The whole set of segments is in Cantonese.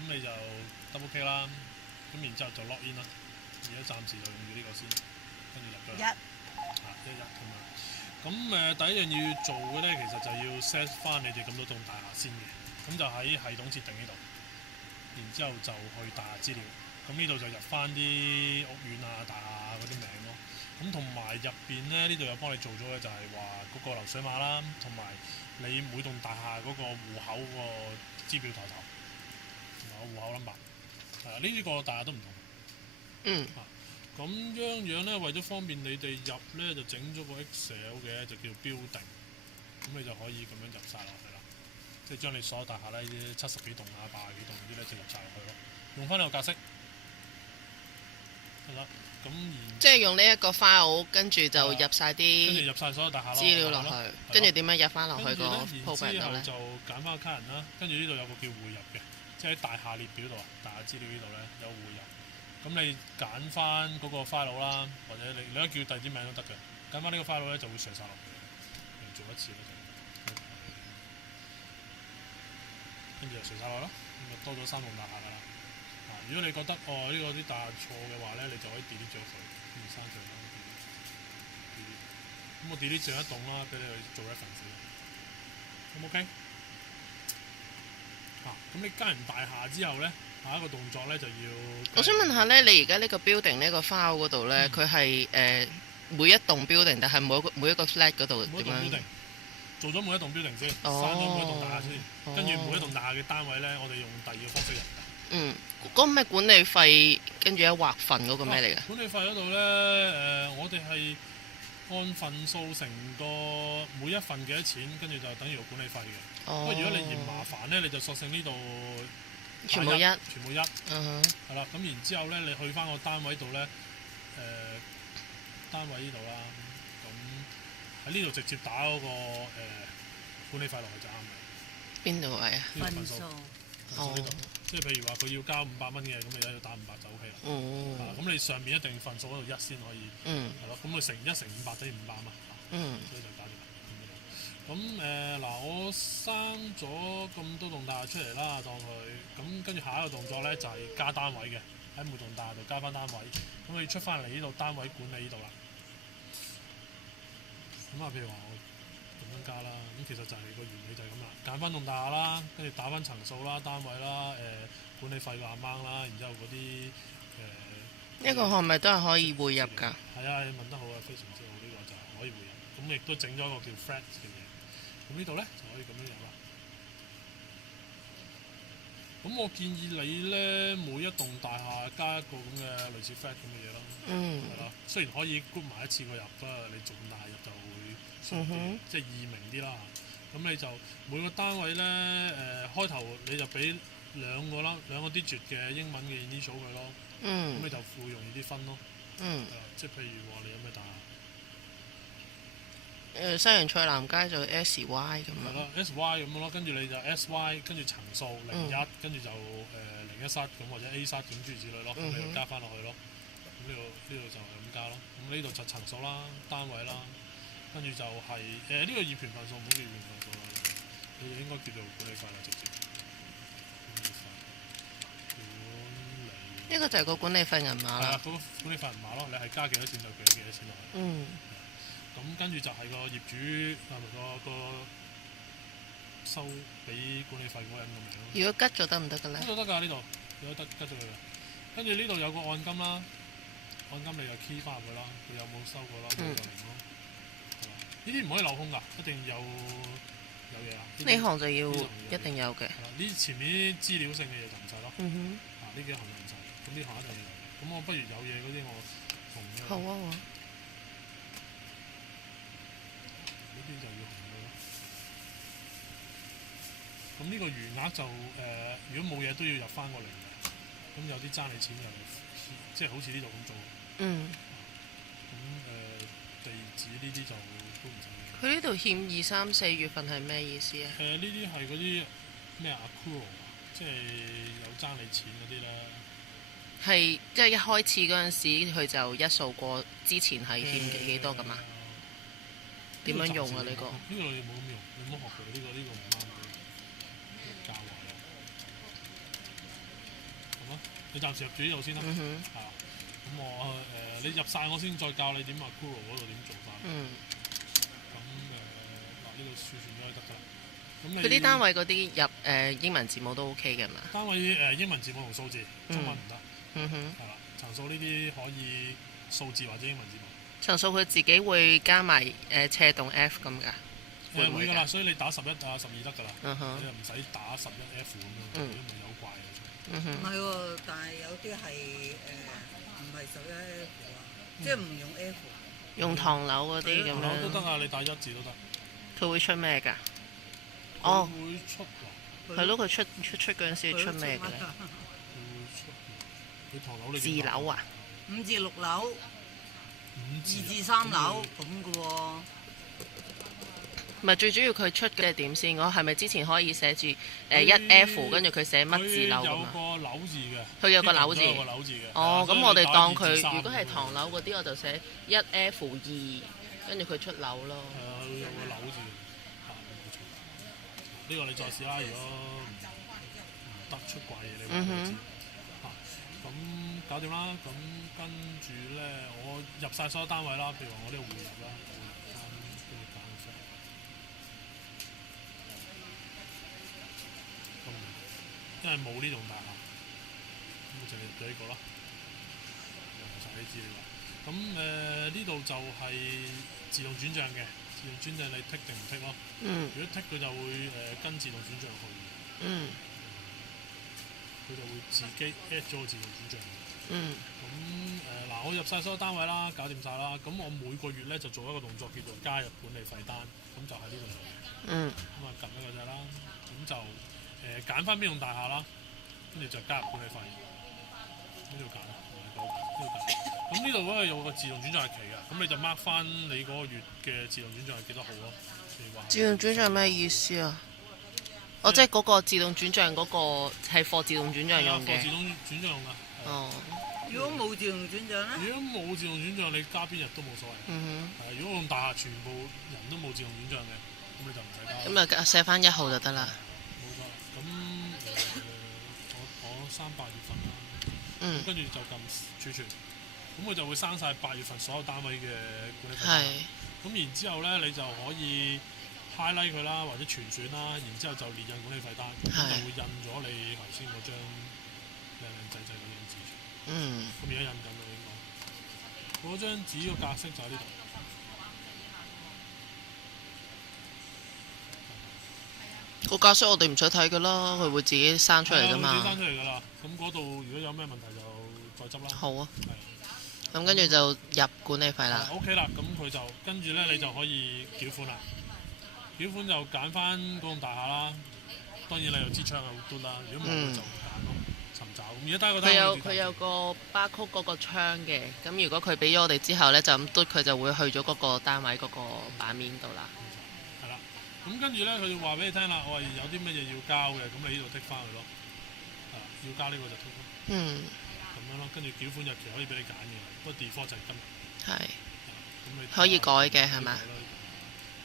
咁你就 double click 啦，咁然之後就 log in 啦。而家暫時就用住呢個先，跟住入咗嚟。1咁樣。咁第一樣要做嘅咧，其實就要 set 翻你哋咁多棟大廈先嘅。咁就喺系統設定呢度，然之後就去大廈資料。咁呢度就入翻啲屋苑啊、大廈嗰啲名咯。咁同埋入邊咧，呢度有幫你做咗嘅就係話嗰個流水碼啦，同埋你每棟大廈嗰個戶口個資表抬頭，同埋個戶口 number。呢個大廈都唔同。咁樣咧，為咗方便你哋入咧，就整咗個 Excel 嘅，就叫 Building。咁你就可以咁樣入晒落去啦。即係將你所有大廈咧，啲70幾棟啊、80幾棟嗰啲咧，就入晒落去咯。用翻呢個格式，係啦。咁即係用呢一個 file，跟住就入晒啲，跟住入晒所有大廈資料落去，跟住點樣入翻落去個 program 然之後咧？就揀翻個卡人啦。跟住呢度有個叫匯入嘅，即係喺大廈列表度啊，大廈資料呢度咧有匯入。咁你揀翻嗰個 file 啦，或者你可以叫第二啲名都得嘅。揀翻呢個 file 咧就會上晒落去，做一次咧就，跟住就上晒落啦，咁就多咗3棟大廈噶啦。如果你覺得呢個啲大廈錯嘅話咧，你就可以 delete 咗佢，跟住刪除啦。咁我 delete 上一棟啦，俾你去做 reference。咁 OK。咁你加完大廈之後咧，下一個動作咧就要。我想問下咧，你而家呢個 building 呢個 file 嗰度咧，佢係每一棟 building，但係每一個 flat 嗰度點樣？做咗每一棟 building 先，刪咗每一棟大廈先，跟住每一棟大廈嘅單位咧，我哋用第二個方式入。嗰個咩管理費，跟住一劃份嗰個咩嚟㗎？管理費嗰度咧，我哋係按份數成個每一份幾多錢，跟住就等於個管理費嘅。不過如果你嫌麻煩咧，你就索性呢度全部一。係啦，咁然之後咧，你去翻個單位度咧，單位呢度啦，咁喺呢度直接打嗰個管理費落去就啱嘅。邊度位啊？份數呢度，即係譬如話佢要交500蚊嘅，咁你喺度打500就 OK 啦。咁你上面一定份數嗰度1先可以。係咯，咁佢乘1乘500等於500嘛。所以就搞掂啦。咁我生咗咁多棟大廈出嚟啦，當佢咁跟住下一個動作咧就係加單位嘅，喺每棟大廈度加翻單位。咁你出翻嚟呢度單位管理呢度啦。咁譬如話我咁樣加啦，咁其實就係個原理就係咁啦。揀翻棟大廈啦，跟住打翻層數啦、單位啦、管理費個 amount 啦，然之後嗰啲呢個係咪都係可以匯入㗎？係啊，你問得好啊，非常之好，呢個就可以匯入。咁亦都整咗一個叫 flat 嘅嘢。咁呢度咧就可以咁樣入啦。咁我建議你咧，每一棟大廈加一個咁嘅類似 flat 咁嘅嘢咯。係啦，雖然可以 group 埋一次過入，不過你做咁大入就會順啲，即係易明啲啦。咁你就每個單位咧，開頭你就俾兩個 digit 嘅英文嘅 initial 佢咯。咁你就會容易啲分咯。即係譬如話你有咩大廈？西洋菜南街就 SY 咁樣。係咯 ，SY 咁咯，跟住你就 SY，跟住層數01，跟住就01室咁或者 A 室咁諸如此類咯，咁你就加翻落去咯。咁呢度就係咁加咯。咁呢度就層數啦、單位啦，跟住就係呢個業權份數唔好叫業權份數啦，你應該叫做管理費啦，直接。呢個就係個管理費銀碼啦。係啊，嗰個管理費銀碼咯，你係加幾多錢就俾幾多錢落去。咁跟住就係個業主係咪個收俾管理費嗰個人嘅名咯。如果吉咗得唔得嘅咧？呢度得㗎，呢度有得吉咗佢嘅。跟住呢度有個按金啦，按金你就 key 翻入去啦，佢有冇收過啦，冇個零咯。呢啲唔可以鏤空㗎，一定有嘢啊。呢行就要一定有嘅。呢前面啲資料性嘅嘢就唔使咯。呢幾行就唔使，咁呢行一定要有。咁我不如有嘢嗰啲我紅咗。好啊。呢啲就要紅嘅咯。咁呢個餘額就如果冇嘢都要入翻過嚟嘅。咁有啲爭你錢就即係好似呢度咁做。咁地址呢啲就都唔使。佢呢度欠2、3、4月份係咩意思啊？呢啲係嗰啲咩 accrual 即係有爭你錢嗰啲咧。係即係一開始嗰陣時，佢就一數過之前係欠幾多㗎嘛？點樣用啊？呢個？呢個你冇咁用，你唔好學佢呢個唔啱嘅教壞。你暫時入住呢度先啦。嗯哼。係啊。咁我你入晒我先再教你點 Macro 嗰度點做法。嗯。咁嗱呢個儲存咗就得㗎啦。咁佢啲單位嗰啲入英文字母都 OK 嘅嘛？單位英文字母同數字，中文唔得。嗯哼。係啦，層數呢啲可以數字或者英文字母。層數佢自己會加埋斜動 F 咁㗎？會㗎啦，所以你打11啊12得㗎啦。你又唔使打11F 咁樣，如果唔係有怪嘅。唔係喎，但係有啲係唔係11F 啊，即係唔用 F。用唐樓嗰啲咁樣。唐樓都得啊，你打1字都得。佢會出咩㗎？哦。會出㗎。係咯，佢出嗰陣時出咩嘅咧？會出。佢唐樓你字樓啊？5至6樓。2至3樓咁嘅喎。唔係最主要佢出嘅點先？我係咪之前可以寫住1F，跟住佢寫乜字樓咁啊？有個樓字嘅。佢有個樓字。有個樓字嘅。哦，咁我哋當佢如果係唐樓嗰啲，我就寫1F2，跟住佢出樓咯。係啊，有個樓字嘅。冇錯。呢個你再試啦，如果唔得出怪嘢，你話我知。咁搞掂啦，咁跟住咧，我入晒所有單位啦，譬如話我呢個匯入啦，跟住揀出，因為冇呢棟大廈，咁我就入咗呢個啦，入晒啲資料啦。咁呢度就係自動轉帳嘅，自動轉帳你剔定唔剔咯？如果剔佢就會跟自動轉帳去。佢就會自己 add 咗個自動轉帳。咁嗱，我入晒所有單位啦，搞掂晒啦。咁我每個月咧就做一個動作叫做加入管理費單，咁就喺呢度做嘅。咁啊撳一個掣啦，咁就揀翻邊棟大廈啦，跟住就加入管理費。呢度揀，呢度揀。咁呢度嗰個有個自動轉帳日期嘅，咁你就 mark 翻你嗰個月嘅自動轉帳係幾多號咯？自動轉帳咩意思啊？哦，即係嗰個自動轉帳嗰個係貨自動轉帳用嘅。貨自動轉帳用㗎。哦。如果冇自動轉帳咧？如果冇自動轉帳，你加邊日都冇所謂。如果棟大廈全部人都冇自動轉帳嘅，咁你就唔使加。咁啊，寫翻1號就得啦。冇錯。咁我3、8月份啦。跟住就撳儲存，咁佢就會生晒8月份所有單位嘅管理費。係。咁然之後咧，你就可以highlight 佢啦，或者全選啦，然之後就列印管理費單，咁就會印咗你頭先嗰張靚靚仔仔嗰張紙。咁而家印緊啦，應該。嗰張紙個格式就喺呢度。個格式我哋唔使睇㗎啦，佢會自己生出嚟㗎嘛。自己生出嚟㗎啦。咁嗰度如果有咩問題就再執啦。好啊。咁跟住就入管理費啦。OK 啦，咁佢就跟住咧，你就可以繳款啦。繳款就揀翻嗰棟大廈啦，當然你有支槍係好嘟啦，如果冇就揀咯，尋找。咁而家得個單位佢有個barcode嗰個窗嘅，咁如果佢俾咗我哋之後咧，就咁嘟佢就會去咗嗰個單位嗰個版面度啦。係啦，咁跟住咧佢就話俾你聽啦，我話有啲乜嘢要交嘅，咁你呢度剔翻佢咯。要交呢個就剔咯。咁樣咯，跟住繳款日期可以俾你揀嘅，不過 default 就係今日。係。可以改嘅係咪？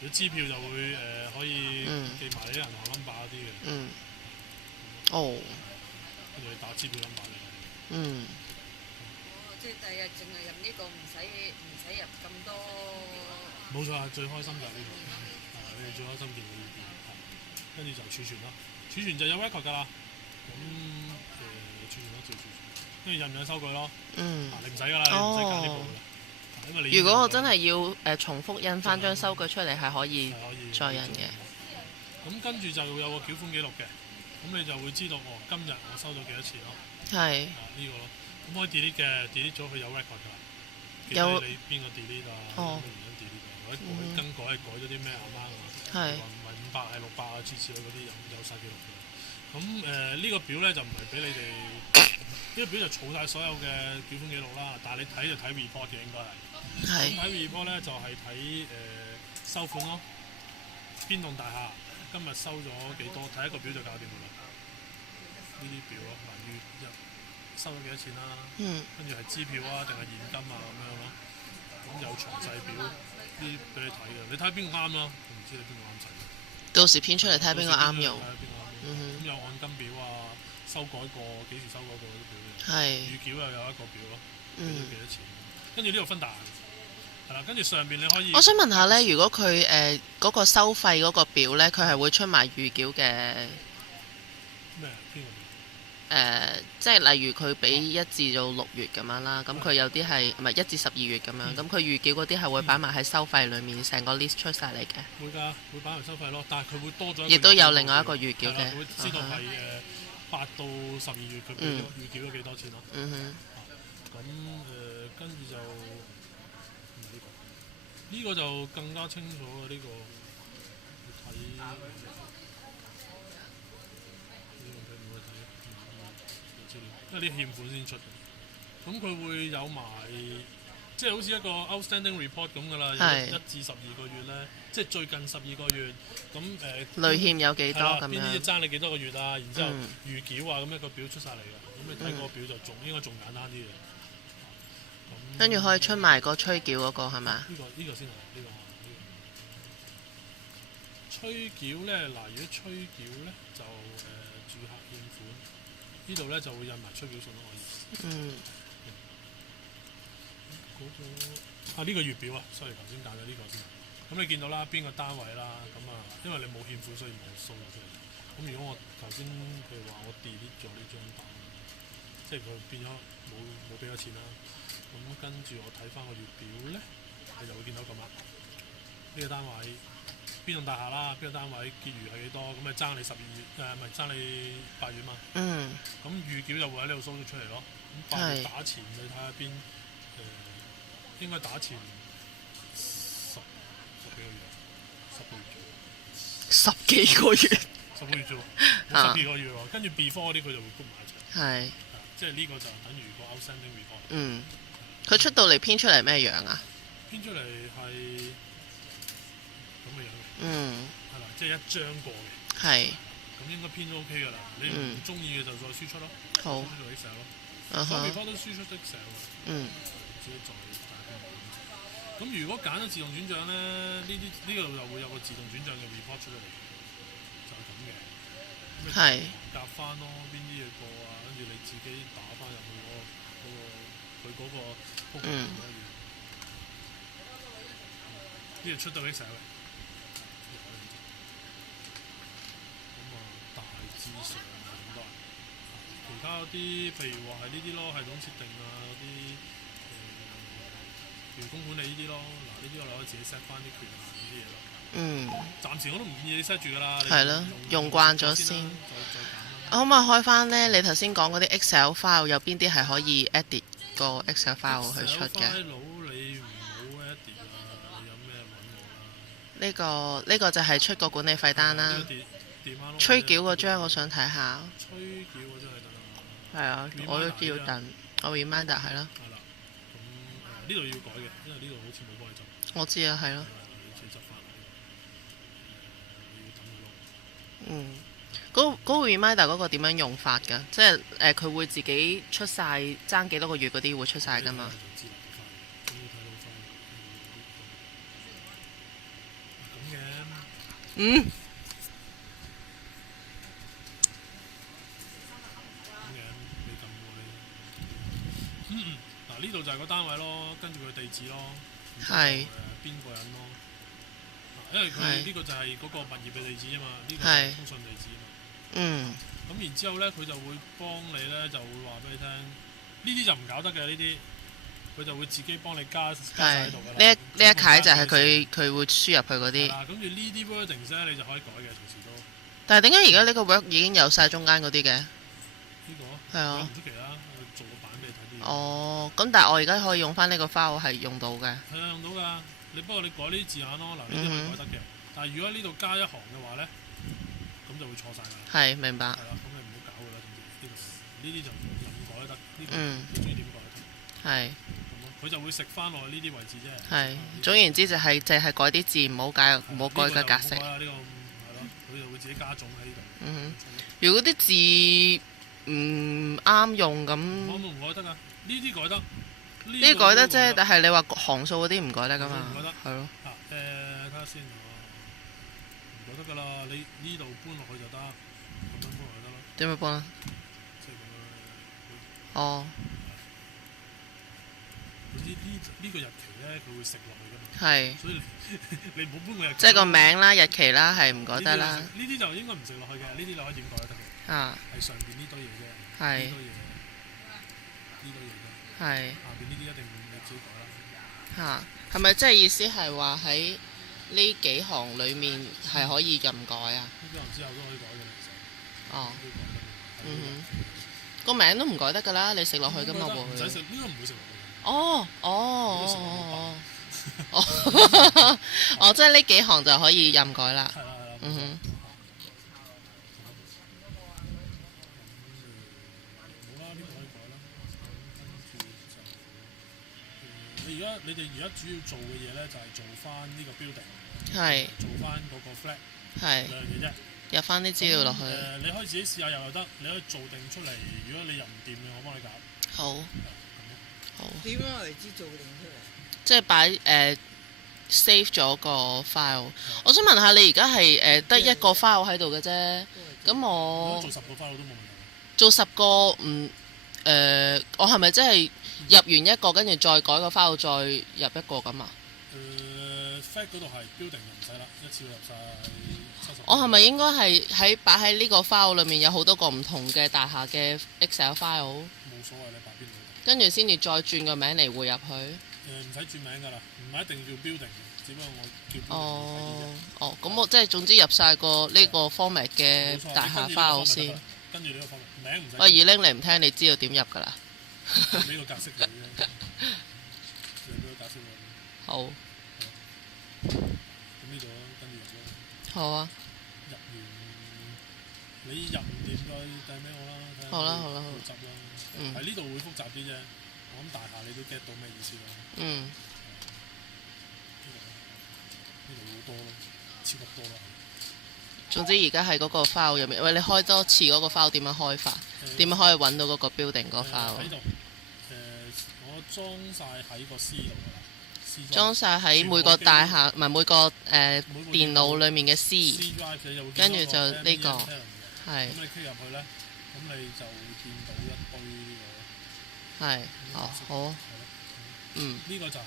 如果支票就會可以記埋你啲銀行 number 嗰啲嘅。哦。跟住你打支票 number 嚟。即係第日淨係入呢個，唔使入咁多。冇錯啊，最開心就係呢個。你哋最開心見到呢邊。跟住就儲存啦，儲存就有 record 㗎啦。咁儲存咯，最儲存。跟住印唔印收據咯。你唔使㗎啦，你唔使揀呢部㗎啦。如果我真係要重複印翻張收據出嚟，係可以再印嘅。咁跟住就有個繳款記錄嘅，咁你就會知道今日我收咗幾多錢咯。係。呢個咯，咁可以 delete 嘅，delete 咗佢有 record 㗎。有。你邊個 delete 啊？咩原因 delete 啊？或者更改係改咗啲咩啊嘛？係。唔係500係600啊，諸如此類嗰啲有晒記錄嘅。咁呢個表咧就唔係俾你哋，呢個表就儲晒所有嘅繳款記錄啦。但係你睇就睇 report 嘅應該係。咁睇 report 咧就係睇收款咯，邊棟大廈今日收咗幾多，睇一個表就搞掂㗎啦。呢啲表咯，月入收咗幾多錢啦，跟住係支票啊定係現金啊咁樣咯。咁有詳細表呢啲俾你睇嘅，你睇下邊個啱啦，我唔知你邊個啱使。到時編出嚟睇下邊個啱用。咁有按金表啊、修改過幾時修改過嗰啲表嘅。係。預繳又有一個表咯，俾咗嗯。幾多錢？跟住呢度分大，係啦，跟住上邊你可以。我想問下呢，如果佢嗰個收費嗰個表呢，佢係會出埋預繳嘅咩？邊個表？即係例如佢俾1至到6月咁樣啦，咁佢有啲係唔係1至12月咁樣，咁佢預繳嗰啲係會擺埋喺收費裡面，成個 list 出晒嚟嘅。會㗎，會擺埋收費咯，但係佢會多咗。亦都有另外一個預繳嘅。佢會知道係8到12月佢俾咗預繳咗幾多錢咯。嗯哼。咁跟住就呢個就更加清楚啊！呢個要睇。因為啲欠款先出嘅，咁佢會有埋，即係好似一個 outstanding report 咁噶啦，1至12個月咧，即係最近12個月，咁累欠有幾多咁樣？邊啲爭你幾多個月啊？然之後預繳啊，咁一個表出晒嚟嘅，咁你睇嗰個表就應該仲簡單啲嘅。跟住可以出埋個催繳嗰個係嘛？呢個先係呢個。催繳咧，嗱，如果催繳咧就住客欠款。呢度咧就會印埋催繳信咯，可以。呢個月表啊，sorry，頭先揀咗呢個先。咁你見到啦，邊個單位啦？咁因為你冇欠款，所以冇數咗出嚟。咁如果我頭先譬如話我 delete 咗呢張單，即係佢變咗冇俾咗錢啦。咁跟住我睇翻個月表咧，你就會見到咁啦。呢個單位邊棟大廈啦，邊個單位結餘係幾多？咁咪爭你12月唔係爭你8月嘛？咁預繳就會喺呢度 show 咗出嚟咯。咁8月打前你睇下邊應該打前10幾個月，10個月啫喎，10個月喎，跟住 before 嗰啲佢就會 group 埋一齊。係。即係呢個就等於個 outstanding report。佢出到嚟編出嚟咩樣啊？編出嚟係咁嘅樣嘅。係啦，即係一張過嘅。係。咁應該編都 OK 㗎啦。你唔中意嘅就再輸出咯。好。輸出 Excel 咯。所以 report 都輸出 Excel 喎。自己再大啲。咁如果揀咗自動轉帳咧，呢度就會有個自動轉帳嘅 report 出咗嚟，就係咁嘅。係。夾翻咯，邊啲嘢過啊？跟住你自己打翻入去佢嗰個覆蓋面可以。呢度出到 Excel 嘅。大致上咁多。其他嗰啲，譬如話係呢啲咯，系統設定啊嗰啲，員工管理呢啲咯。嗱，呢啲我哋可以自己 set 翻啲權限呢啲嘢咯。暫時我都唔建議你 set 住㗎啦。係咯，用慣咗先。再可唔可以開翻呢？你頭先講嗰啲 Excel file 有邊啲係可以 edit 個 Excel file 去出嘅？ Excel file 你唔好 edit 啊！你有咩揾我啦？呢個就係出個管理費單啦。催繳嗰張我想睇下。催繳嗰張係等啊。係啊，我都要等。我 reminder 係啦。係啦。咁呢度要改嘅，因為呢度好似冇幫你執。我知啊，係咯。你自己執翻嚟。要等佢咯。嗰個 reminder 嗰個點樣用法㗎？即係佢會自己出晒爭幾多個月嗰啲會出晒㗎嘛？嗱，呢度就係個單位咯，跟住佢地址咯，係邊個人咯？因為佢呢個就係嗰個物業嘅地址啊嘛，呢個係通訊地址啊嘛。咁然之後咧，佢就會幫你咧，就會話俾你聽，呢啲就唔搞得嘅呢啲，佢就會自己幫你加晒喺度㗎啦。呢一楷就係佢會輸入去嗰啲。跟住呢啲 wordings 咧，你就可以改嘅，隨時都。但係點解而家呢個 work 已經有晒中間嗰啲嘅？呢個係啊，唔出奇啦，我做個版俾你睇啲。哦，咁但係我而家可以用翻呢個 file 係用到嘅。係啊，用到㗎。不過你改呢啲字眼咯，嗱呢啲可以改得嘅。但係如果呢度加一行嘅話咧，咁就會錯晒㗎。係，明白。係啦，咁你唔好搞㗎啦，呢啲就任改都得，呢個你中意點改都得。係。佢就會食翻落去呢啲位置啫。係。總言之就係淨係改啲字，唔好改個格式。呢個係咯，佢就會自己加總喺呢度。如果啲字唔啱用咁，我唔改得㗎，呢啲改得。呢啲改得啫，但係你話行數嗰啲唔改得㗎嘛？唔改得。係咯。睇下先，唔改得㗎啦。你呢度搬落去就得，咁樣搬落去得咯。點樣搬啊？哦，呢個日期咧，佢會食落去㗎嘛，係，所以你唔好搬個日期。即係個名啦、日期啦，係唔改得啦。呢啲就應該唔食落去嘅，呢啲你可以點改都得嘅。啊，係上邊呢堆嘢啫，係呢堆嘢，呢堆嘢啫。係下邊呢啲一定你自己改啦。係咪即係意思係話喺呢幾行裡面係可以任改啊？呢幾行之後都可以改嘅，其實。哦，都改得嘅。個名都唔改得㗎啦，你食落去㗎嘛唔使食，會。應該唔會食落去。哦哦，即係呢幾行就可以任改啦。係啦係啦。嗯哼，好啦，呢個可以改啦。跟住就你哋而家主要做嘅嘢咧，就係做翻呢個 building，係做翻嗰個 flat 係兩樣嘢啫。入翻啲資料落去。你可以自己試下入又得，你可以做定出嚟。如果你入唔掂嘅，我幫你搞。好，好，點樣為之做定出嚟？即係擺save 咗個 file。我想問下你而家係得一個 file 喺度嘅啫，咁如果我做10個 file 都冇問題。做10個唔我係咪真係入完一個，跟住再改個 file，再入一個咁啊？fact 嗰度係 building 就唔使啦，一次過入晒70。我係咪應該係擺喺呢個 file 裏面有好多個唔同嘅大廈嘅 Excel file，冇所謂你擺邊度。跟住先至再轉個名嚟匯入去？唔使轉名㗎啦，唔係一定叫 building 嘅，只不過我叫 building 哦，咁我即係總之入晒個呢個 format 嘅大廈 file 先。跟住呢個 format 名唔使。我二拎你唔聽，你知道點入㗎啦。俾個格式你啫，你俾個格式我。好。咁呢度咯，跟住入咯。好啊。入完你入唔掂再掟俾我啦，睇下好啦好啦好執啦。喺呢度會複雜啲啫，我諗大廈你都 get 到咩意思啦。嗯。呢度好多咯，超級多咯。總之而家喺嗰個 file 入面，喂，你開多次嗰個 file 點樣開法？點樣可以揾到嗰個 building 嗰個 file？喺度我裝晒喺個 C 度㗎啦。裝晒喺每個大廈，唔係每個電腦裡面嘅 C， 跟住就呢個係。咁你 click 入去咧，咁你就會見到一堆呢個。係。哦，好。嗯。呢個就係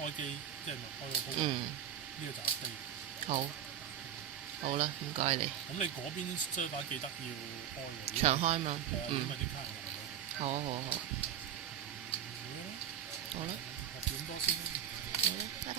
開機，即係開個波。嗯。呢個就係好。好啦，唔該你。咁你嗰邊張牌記得要開喎。長開嘛？因為啲卡人嚟。好啊好啊好。好啦。學點多先啦。好啦，拜拜。